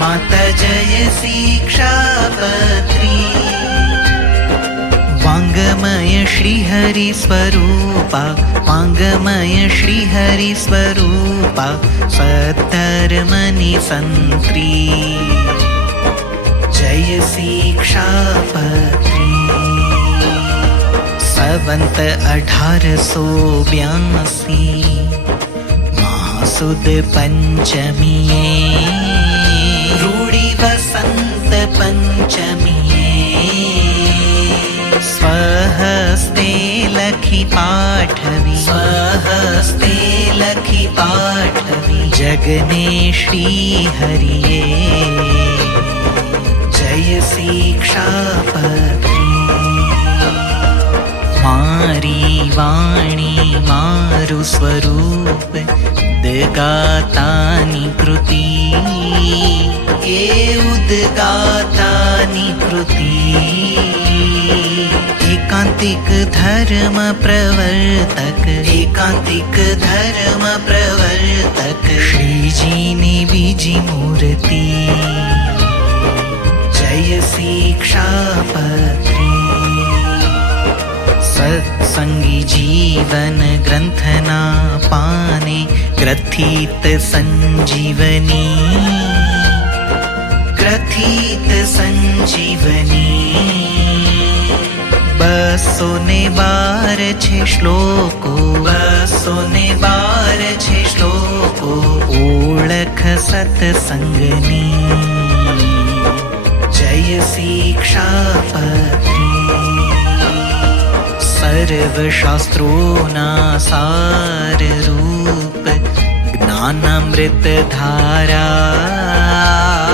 माता जय शिक्षापत्री। वाङ्गमय श्रीहरि स्वरूपा, वाङ्गमय श्रीहरि स्वरूपा, सद्धर्मनिसन्त्री। जय शिक्षापत्री। संवत 1882 महासुद पंचमीए, रूढी वसंत पंचमीए, स्वहस्ते लखी पाठवी, स्वहस्ते लखी पाठवी, जगने श्री हरिये। जय शिक्षापत्री। मारी वाणी मारु स्वरूप, उद्गातानि कृति, ये उद्गातानि कृति। एकांतिक धर्म प्रवर्तक, एकांतिक धर्म प्रवर्तक, श्रीजीनी बीजी मूर्ति। जय शिक्षापत्री। सत्संगी जीवन ग्रंथना पाने, ग्रथित संजीवनी, ग्रथित संजीवनी। 212 श्लोको, 212 श्लोको, ओळख सत्संगनी। जय शिक्षापत्री। सर्वशास्त्रोना सार रूप, ज्ञानामृत धारा,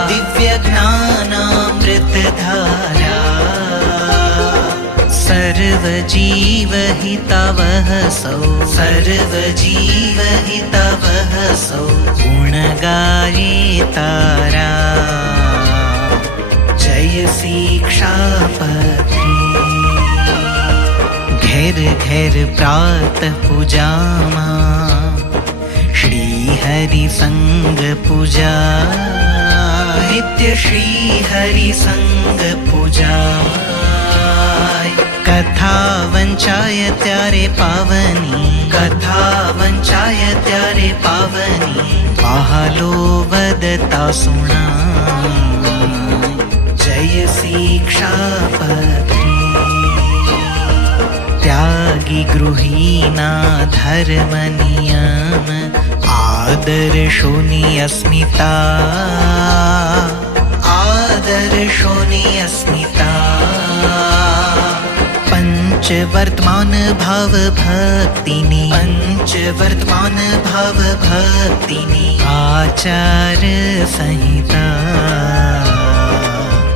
दिव्य ज्ञानामृत धारा। सर्वजीव हितवः सौ, सर्वजीव हितवः सौ, गुण गाये तारा। जय शिक्षापत्री। घेर घेर प्रातः पूजामा, श्री हरि संग पूजा, नित्य श्री हरि संग पूजा। कथा वंचाय त्यारे पावनी, कथा वंचाय त्यारे पावनी, पाहलो वदता सुना। जय शिक्षापत्री। त्यागी गृहीना धर्म नियम, आदर्शोनि अस्मिता, आदर्शोनि अस्मिता। पंच वर्तमान भाव भक्तिनी, पंच वर्तमान भाव भक्तिनी, आचार संहिता।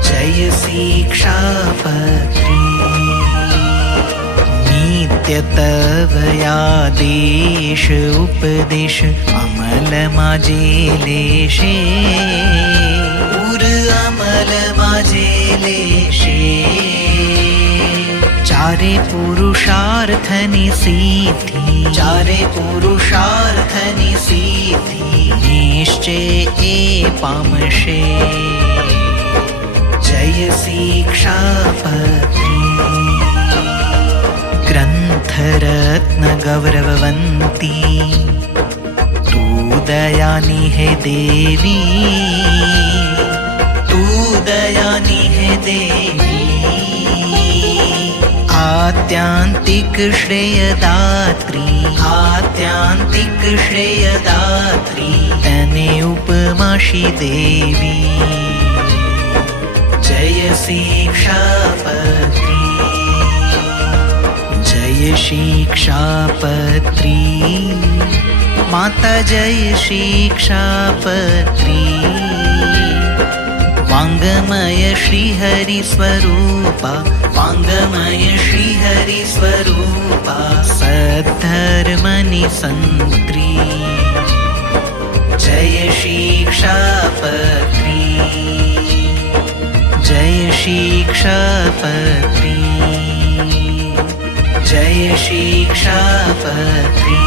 जय शिक्षापत्री। नित्यतवयादेश उपदेश, अमल माजे लेशे, उर अमल माजे लेशे। चारे पुरुषार्थनि सिद्धि, चारे पुरुषार्थनि सिद्धि, निश्चय ए पामशे। जय शिक्षापत्री। ग्रंथरत्न गौरववंती, तू दयानी है देवी, तू दयानी है देवी। आत्यांतिक श्रेयदात्री, आत्यांतिक श्रेयदात्री, तने उपमाशी देवी। जय शिक्षापत्री। जय शिक्षापत्री। माता जय शिक्षापत्री। वाङ्गमय श्रीहरि स्वरूपा, वाङ्गमय श्रीहरि स्वरूपा, सद्धर्मनिसन्त्री। जय शिक्षापत्री। जय शिक्षापत्री। जय शिक्षापत्री।